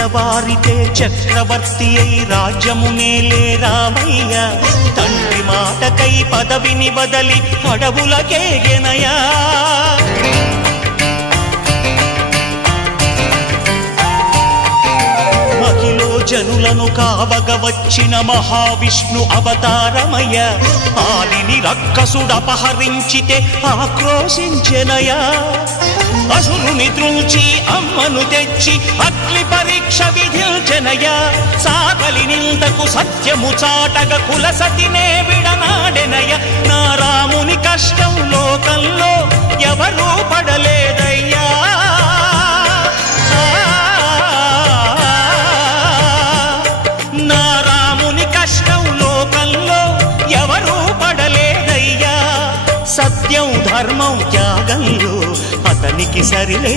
తెల్లవారితే చక్రవర్తి అయి రాజ్యమునేలే రామయ్య తండ్రి మాటకై పదవిని బదలి అడవులకేగెనయా జనులను కావగ వచ్చిన మహావిష్ణు అవతారమయ ఆలిని రక్కసుడపహరించితే ఆక్రోశించెనయా అసురుని త్రుంచి అమ్మను తెచ్చి అగ్ని పరీక్ష విధించెనయా సాగలి నిందకు సత్యము చాటగ కులసతినే విడనాడెనయ నా రాముని కష్టం లోకంలో ఎవరూ పడలేదయ్యా సత్యం ధర్మం త్యాగంలో అతనికి సరిలే